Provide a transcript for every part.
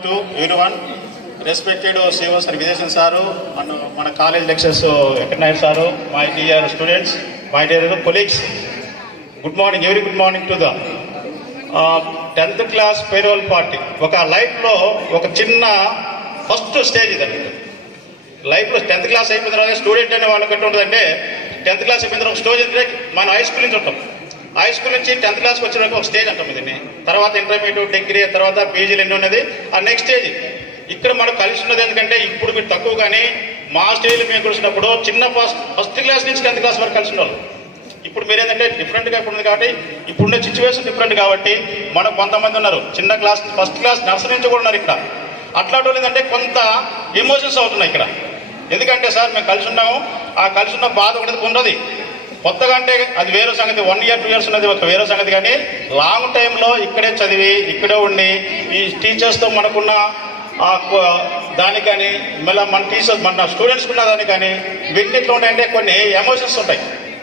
To everyone, respected CEOs and Videshan Saru, and my college lecturers, Ekanair Saru, my dear students, my dear colleagues. Good morning, very good morning to the 10th class payroll party. Oka life lo oka chinna first stage idandi. Life lo 10th class అయిపోయిన తర్వాత student అనే వాళ్ళకి ఎట్లా ఉంటుందంటే 10th class అయిపోయిన తర్వాత stage అంటే మన హై స్కూల్ నుంచి ఉంటాం. హై స్కూల్ నుంచి 10th క్లాస్కి వచ్చినాక ఒక స్టేజ్ అంటాం దీన్ని. తర్వాత ఇంటర్మీడియట్, డిగ్రీ, తర్వాత పీజీలు ఎన్ని ఉన్నది ఆ నెక్స్ట్ స్టేజ్. ఇక్కడ మనకు కలిసి ఉన్నది ఎందుకంటే ఇప్పుడు మీరు తక్కువ, కానీ మా స్టేజ్లో మేము కలిసినప్పుడు చిన్న ఫస్ట్ క్లాస్ నుంచి 10th క్లాస్ వరకు కలిసి ఉన్నారు. ఇప్పుడు మీరు ఏంటంటే డిఫరెంట్గా ఇప్పుడు ఉంది కాబట్టి ఇప్పుడున్న సిచ్యువేషన్ డిఫరెంట్ కాబట్టి మనకు కొంతమంది ఉన్నారు చిన్న క్లాస్, ఫస్ట్ క్లాస్, నర్సరీ నుంచి కూడా ఉన్నారు ఇక్కడ. అట్లాంటి వాళ్ళు ఏంటంటే కొంత ఎమోషన్స్ అవుతున్నాయి ఇక్కడ. ఎందుకంటే సార్ మేము కలిసి ఉన్నాము, ఆ కలిసి ఉన్న బాధ ఒకటి ఉన్నది. కొత్తగా అంటే అది వేరే సంగతి, 1 year 2 years ఉన్నది ఒక వేరే సంగతి. కానీ లాంగ్ టైంలో ఇక్కడే చదివి ఇక్కడే ఉండి ఈ టీచర్స్తో మనకున్న దానికి కానీ మళ్ళీ మన టీచర్స్ మన స్టూడెంట్స్ ఉన్న దానికి కానీ ఇవన్నీ ఎట్లా ఉంటాయంటే కొన్ని ఎమోషన్స్ ఉంటాయి.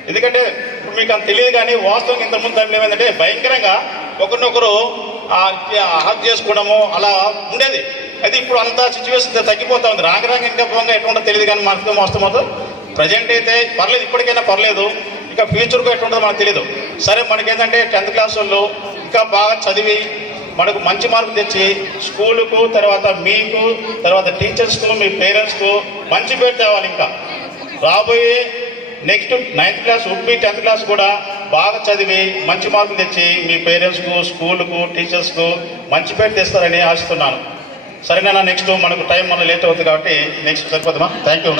ఎందుకంటే ఇప్పుడు మీకు అంత తెలియదు, కానీ వాస్తవం ఇంతకుముందు టైంలో ఏమైందంటే భయంకరంగా ఒకరినొకరు హక్ చేసుకోవడము అలా ఉండేది. అయితే ఇప్పుడు అంత సిచ్యువేషన్ తగ్గిపోతా ఉంది. రాంగ ఇంకా పోగా ఎట్లా తెలియదు, కానీ మనతో మోస్తమవుతూ ప్రజెంట్ అయితే పర్లేదు, ఇప్పటికైనా పర్లేదు. ఇంకా ఫ్యూచర్కు ఎట్లుంటుందో మనకు తెలియదు. సరే, మనకేంటంటే 10th క్లాస్ వాళ్ళు ఇంకా బాగా చదివి మనకు మంచి మార్కులు తెచ్చి స్కూలుకు, తర్వాత మీకు, తర్వాత టీచర్స్కు, మీ పేరెంట్స్కు మంచి పేరు తేవాలి. ఇంకా రాబోయే next 9th class ఉప్పి 10th class కూడా బాగా చదివి మంచి మార్కులు తెచ్చి మీ పేరెంట్స్కు, స్కూలుకు, టీచర్స్కు మంచి పేరు తెస్తారని ఆశిస్తున్నాను. సరేనా? నెక్స్ట్ మనకు టైం మన లేట్ అవుతుంది కాబట్టి నెక్స్ట్ సరిపోతుందా? Thank you.